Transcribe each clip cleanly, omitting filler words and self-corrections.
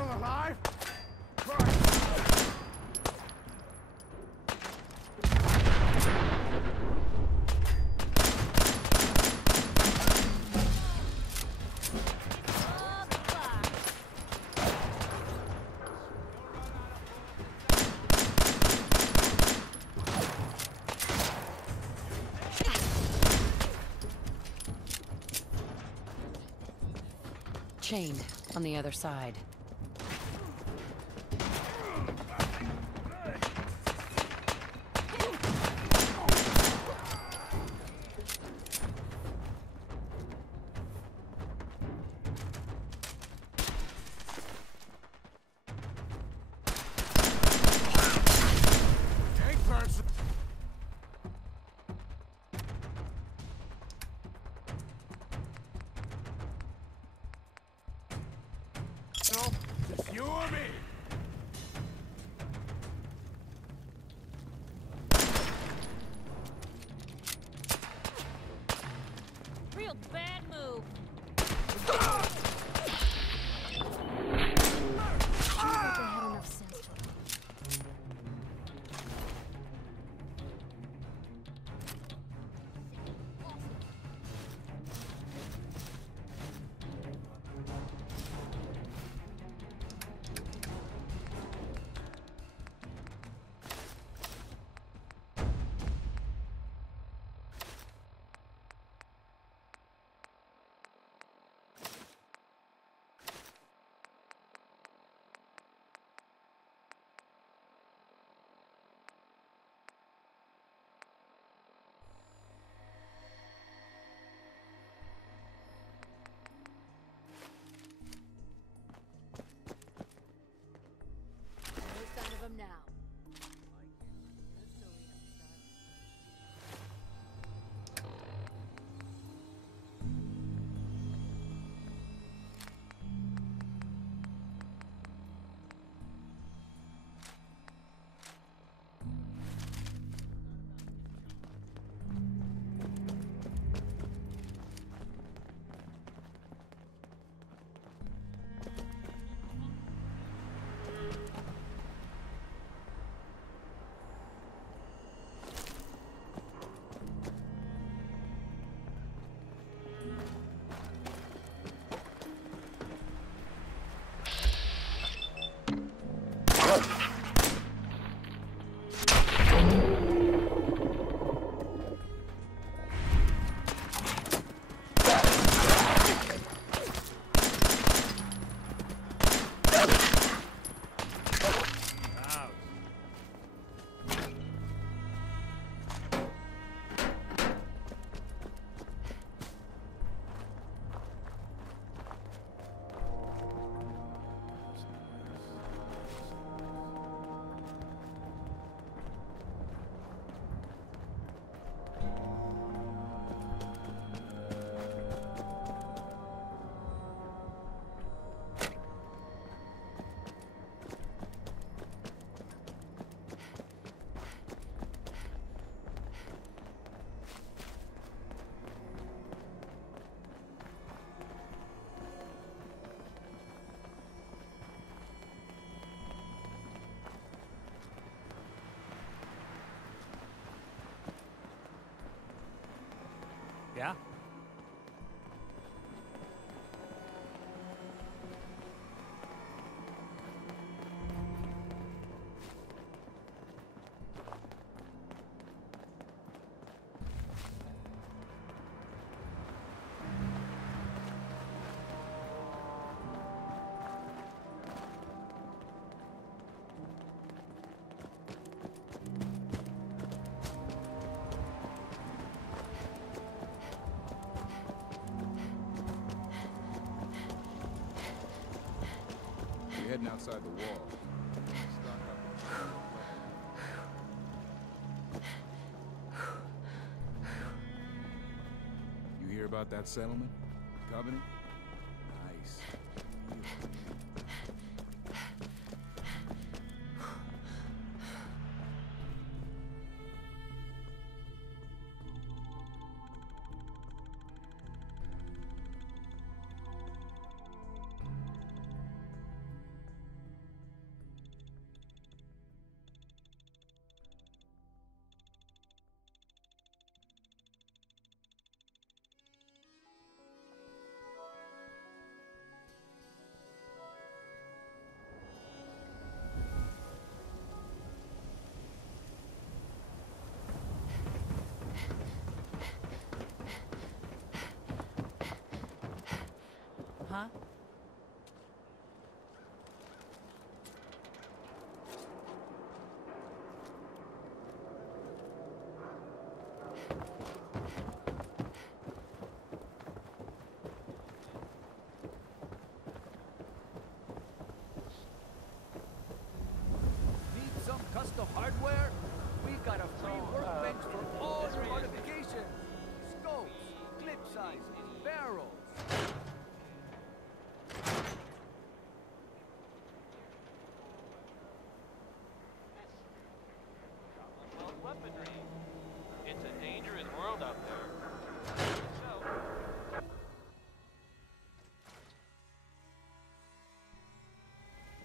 still alive? Chained on the other side. Just you or me? Real bad move. Now. Yeah? Heading outside the wall. You hear about that settlement? Covenant? Nice. the hardware? We got a free workbench for all your modifications. Scopes, clip sizes, barrels. Well, weaponry. It's a dangerous world out there.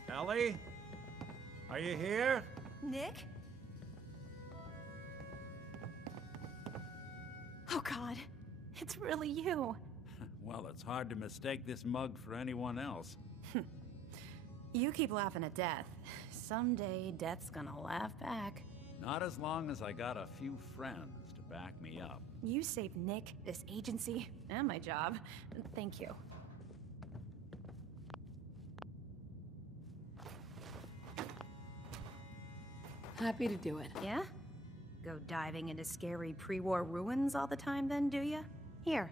So, Ellie? Are you here? Nick? Oh God, it's really you. Well, it's hard to mistake this mug for anyone else. You keep laughing at death. Someday, death's gonna laugh back. Not as long as I got a few friends to back me up. You saved Nick, this agency, and my job. Thank you. Happy to do it. Yeah? Go diving into scary pre-war ruins all the time then, do ya? Here,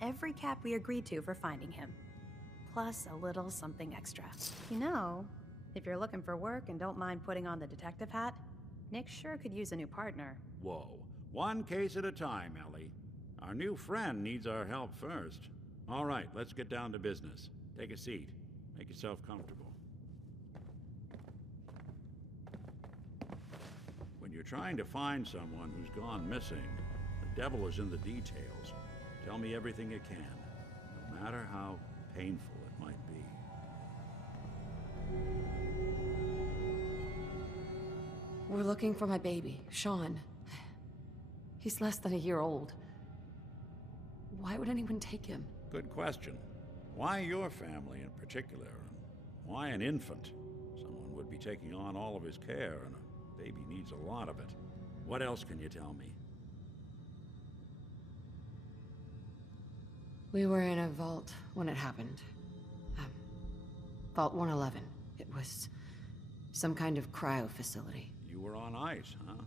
every cap we agreed to for finding him. Plus a little something extra. You know, if you're looking for work and don't mind putting on the detective hat, Nick sure could use a new partner. Whoa. One case at a time, Ellie. Our new friend needs our help first. All right, let's get down to business. Take a seat. Make yourself comfortable. When you're trying to find someone who's gone missing, the devil is in the details. Tell me everything you can, no matter how painful it might be. We're looking for my baby, Sean. He's less than a year old. Why would anyone take him? Good question. Why your family in particular? And why an infant? Someone would be taking on all of his care, and a baby needs a lot of it. What else can you tell me? We were in a vault when it happened. Vault 111. It was some kind of cryo facility. You were on ice, huh?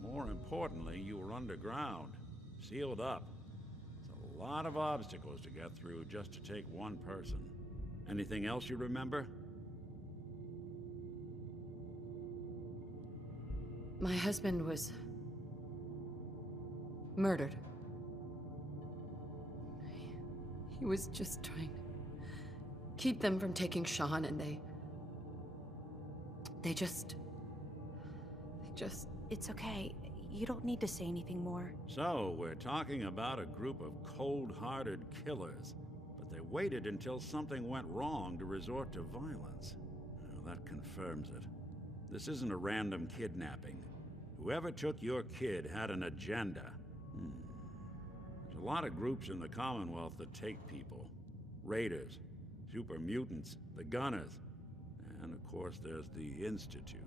More importantly, you were underground, sealed up. It's a lot of obstacles to get through just to take one person. Anything else you remember? My husband was murdered. He was just trying to keep them from taking Sean, and they just... It's okay. You don't need to say anything more. So, we're talking about a group of cold-hearted killers, but they waited until something went wrong to resort to violence. Well, that confirms it. This isn't a random kidnapping. Whoever took your kid had an agenda. There's a lot of groups in the Commonwealth that take people. Raiders, super mutants, the Gunners, and of course there's the Institute.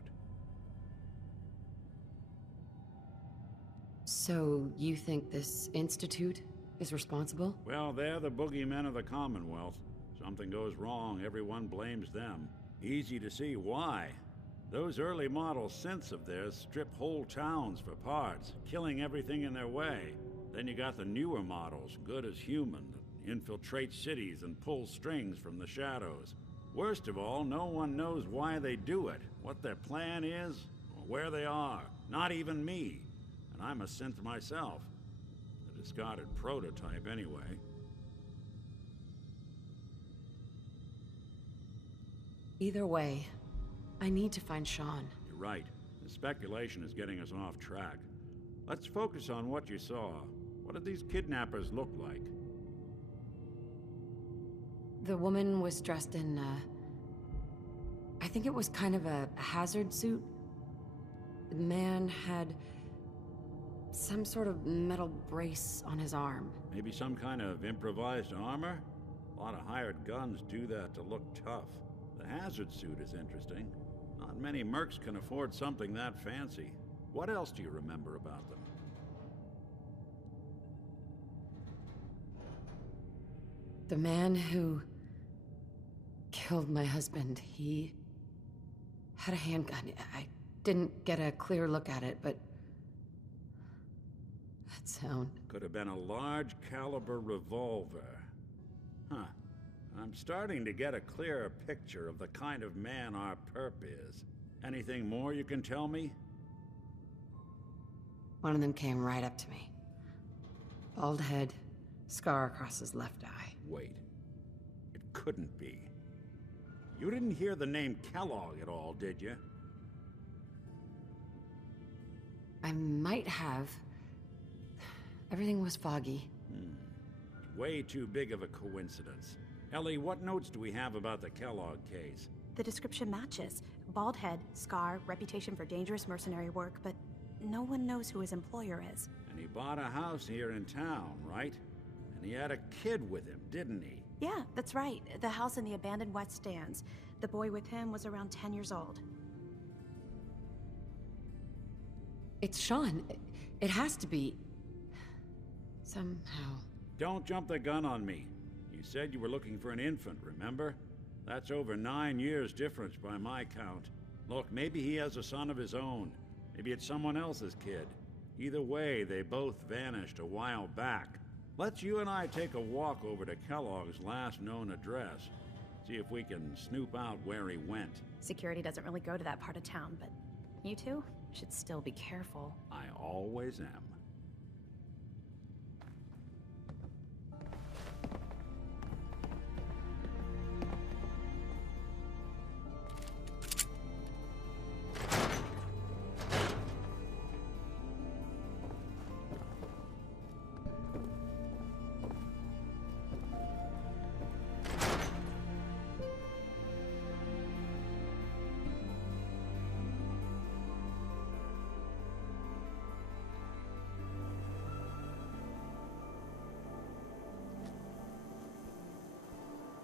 So, you think this institute is responsible? Well, they're the boogeymen of the Commonwealth. Something goes wrong, everyone blames them. Easy to see why. Those early model synths of theirs strip whole towns for parts, killing everything in their way. Then you got the newer models, good as human, that infiltrate cities and pull strings from the shadows. Worst of all, no one knows why they do it, what their plan is, or where they are. Not even me. And I'm a synth myself. A discarded prototype, anyway. Either way, I need to find Sean. You're right. The speculation is getting us off track. Let's focus on what you saw. What did these kidnappers look like? The woman was dressed in, I think it was kind of a hazard suit. The man had some sort of metal brace on his arm. Maybe some kind of improvised armor? A lot of hired guns do that to look tough. The hazard suit is interesting. Not many mercs can afford something that fancy. What else do you remember about them? The man who killed my husband, he had a handgun. I didn't get a clear look at it, but that sound... Could have been a large caliber revolver. Huh. I'm starting to get a clearer picture of the kind of man our perp is. Anything more you can tell me? One of them came right up to me. Bald head, scar across his left eye. Wait. It couldn't be. You didn't hear the name Kellogg at all, did you? I might have. Everything was foggy. Way too big of a coincidence. Ellie, what notes do we have about the Kellogg case? The description matches. Bald head, scar, reputation for dangerous mercenary work, but no one knows who his employer is. And he bought a house here in town, right? And he had a kid with him, didn't he? Yeah, that's right. The house in the abandoned West Stands. The boy with him was around 10 years old. It's Sean. It has to be. Somehow. Don't jump the gun on me. You said you were looking for an infant, remember? That's over 9 years difference by my count. Look, maybe he has a son of his own. Maybe it's someone else's kid. Either way, they both vanished a while back. Let's you and I take a walk over to Kellogg's last known address. See if we can snoop out where he went. Security doesn't really go to that part of town, but you two should still be careful. I always am.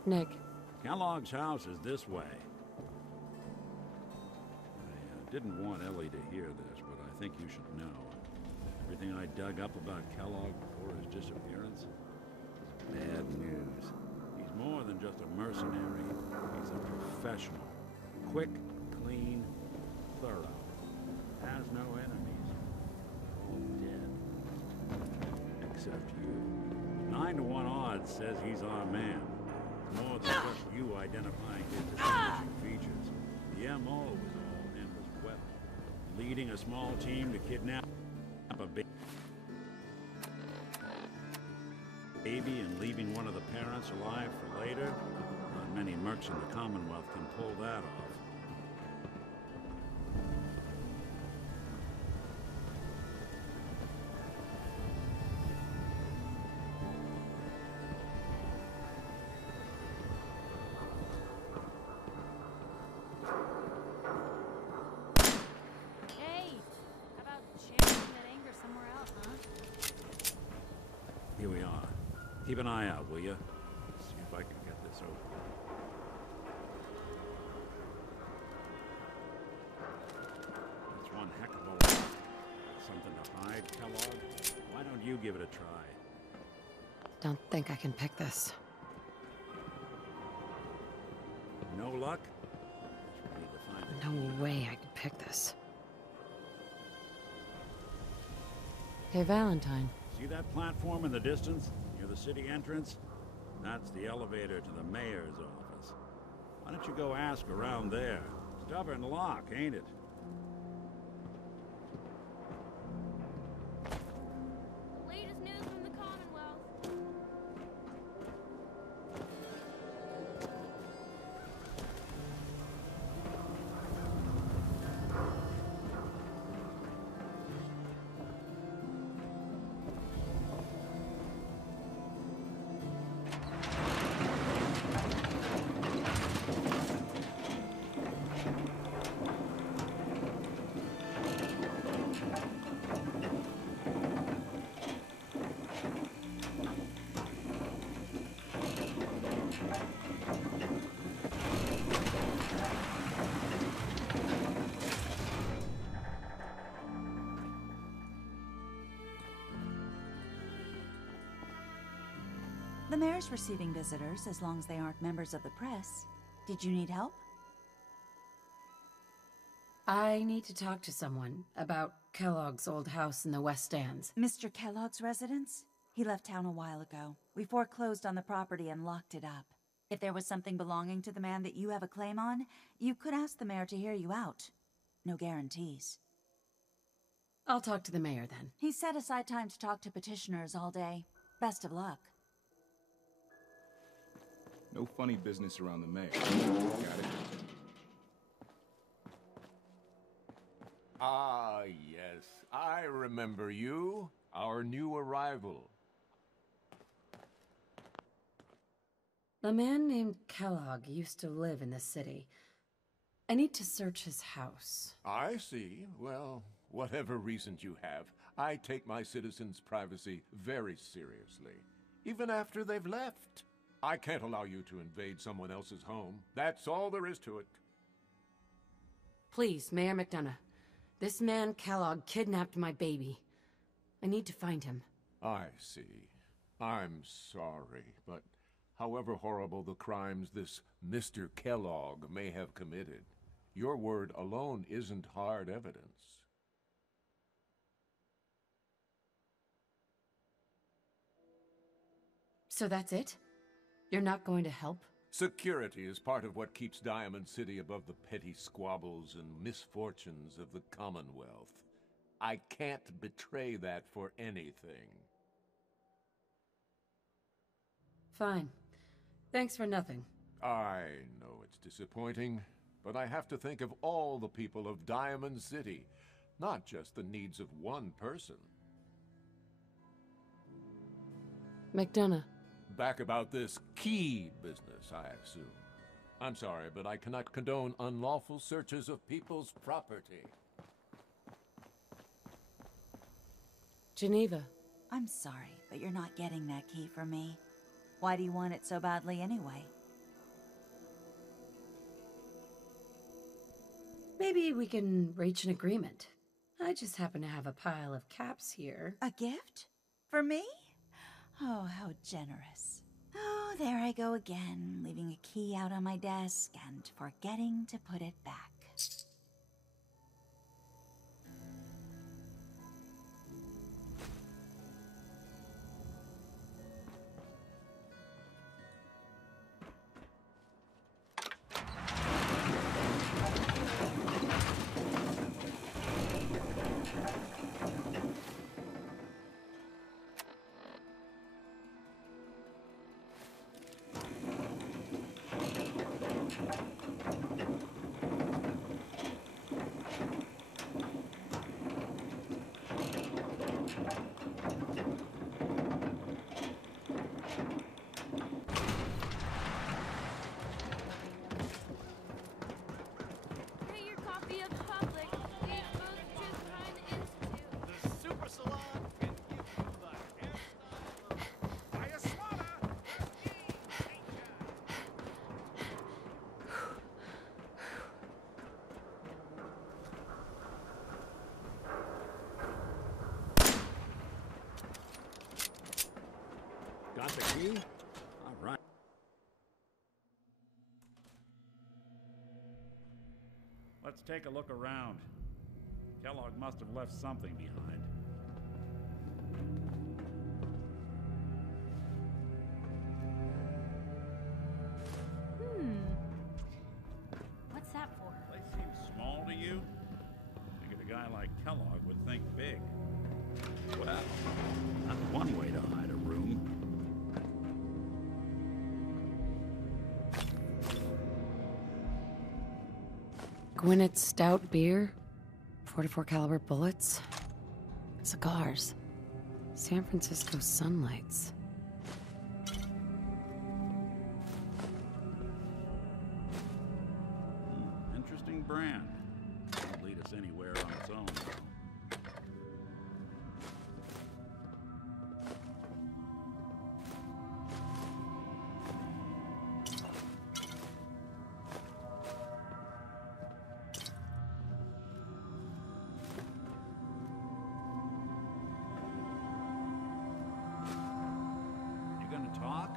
Nick. Kellogg's house is this way. I didn't want Ellie to hear this, but I think you should know. Everything I dug up about Kellogg before his disappearance is bad news. He's more than just a mercenary. He's a professional. Quick, clean, thorough. Has no enemies. All dead. Except you. 9 to 1 odds says he's our man. More than just you identifying his distinguishing features. The MO was all in his weapon. Leading a small team to kidnap a baby and leaving one of the parents alive for later. Not many mercs in the Commonwealth can pull that off. Hey, how about channeling that anger somewhere else, huh? Here we are. Keep an eye out, will you? See if I can get this over. That's one heck of a lot. Something to hide, Kellogg? Why don't you give it a try? Don't think I can pick this. No luck? We need to find it. No way I could pick this. Hey, Valentine. See that platform in the distance, near the city entrance? That's the elevator to the mayor's office. Why don't you go ask around there? Stubborn lock, ain't it? Latest news from the Commonwealth. The mayor's receiving visitors as long as they aren't members of the press. Did you need help? I need to talk to someone about Kellogg's old house in the West Stands. Mr. Kellogg's residence? He left town a while ago. We foreclosed on the property and locked it up. If there was something belonging to the man that you have a claim on, you could ask the mayor to hear you out. no guarantees. I'll talk to the mayor then. He set aside time to talk to petitioners all day. Best of luck. No funny business around the mayor. Got it? Ah, yes. I remember you. Our new arrival. A man named Kellogg used to live in the city. I need to search his house. I see. Well, whatever reasons you have, I take my citizens' privacy very seriously. Even after they've left. I can't allow you to invade someone else's home. That's all there is to it. Please, Mayor McDonough. This man, Kellogg, kidnapped my baby. I need to find him. I see. I'm sorry, but however horrible the crimes this Mr. Kellogg may have committed, your word alone isn't hard evidence. So that's it? You're not going to help? Security is part of what keeps Diamond City above the petty squabbles and misfortunes of the Commonwealth. I can't betray that for anything. Fine. Thanks for nothing. I know it's disappointing, but I have to think of all the people of Diamond City, not just the needs of one person. McDonough. Back about this key business, I assume. I'm sorry, but I cannot condone unlawful searches of people's property. Geneva. I'm sorry, but you're not getting that key from me. Why do you want it so badly anyway? Maybe we can reach an agreement. I just happen to have a pile of caps here. A gift? For me? Oh, how generous. Oh, there I go again, leaving a key out on my desk and forgetting to put it back. Get your copy of the public. These books just behind the Institute. The Super Salon can give you the hairstyle. Buy a swatter. Got the key? All right. Let's take a look around. Kellogg must have left something behind. What's that for? Place seems small to you? Figured a guy like Kellogg would think big. Well, that's one way to hide a room. Gwinnett's stout beer, 44 caliber bullets, cigars, San Francisco sunlights. Interesting brand. Won't lead us anywhere on its own, though. You gonna talk?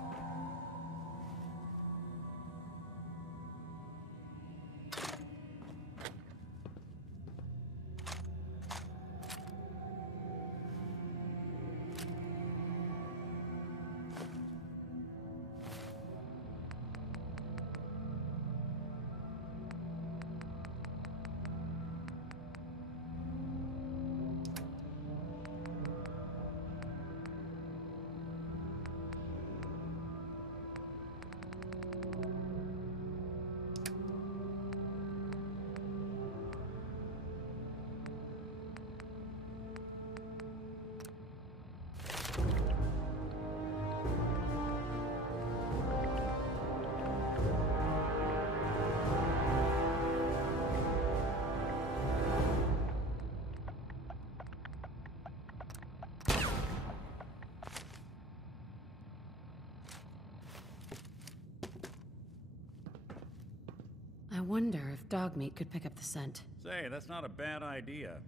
wonder if dog meat could pick up the scent. Say, that's not a bad idea.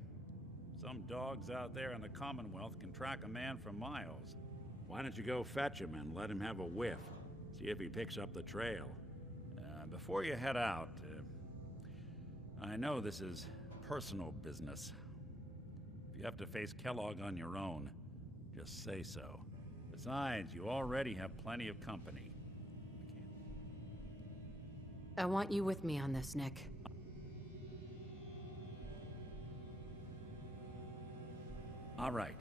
Some dogs out there in the Commonwealth can track a man for miles. Why don't you go fetch him and let him have a whiff? See if he picks up the trail. Before you head out, I know this is personal business. If you have to face Kellogg on your own, just say so. Besides, you already have plenty of company. I want you with me on this, Nick. All right.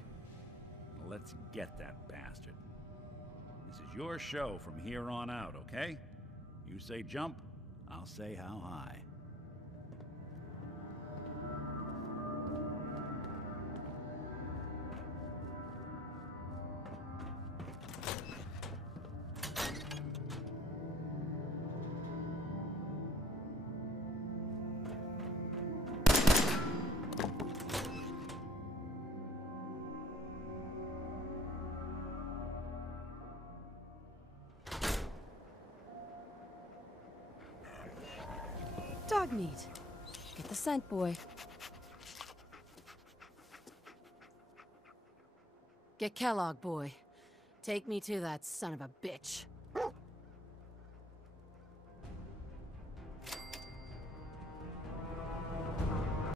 Let's get that bastard. This is your show from here on out, okay? You say jump, I'll say how high. Dog meat. Get the scent, boy. Get Kellogg, boy. Take me to that son of a bitch.